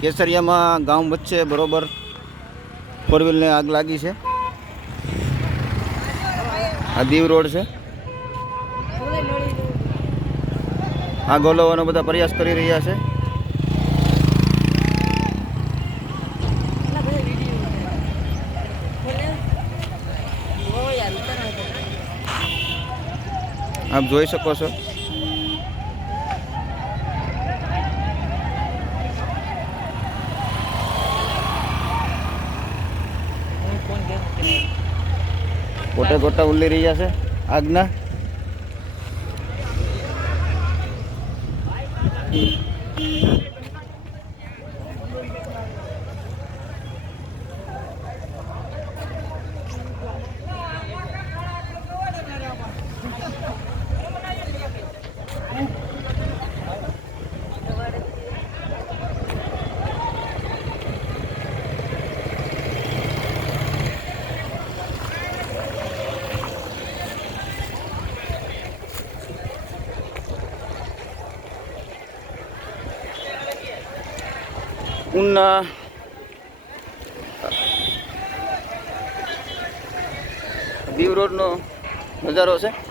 કેસરિયામાં ગામ વચ્ચે બરોબર ફોર વ્હીલને આગ લાગી છે. આ દીવ રોડ છે. આ ગોલવવાનો બધા પ્રયાસ કરી રહ્યા છે. આપ જોઈ શકો છો. ગોટે ગોટા ઉલ્લી રહ્યા છે આગના. ઉના દીવ રોડનો નજારો છે.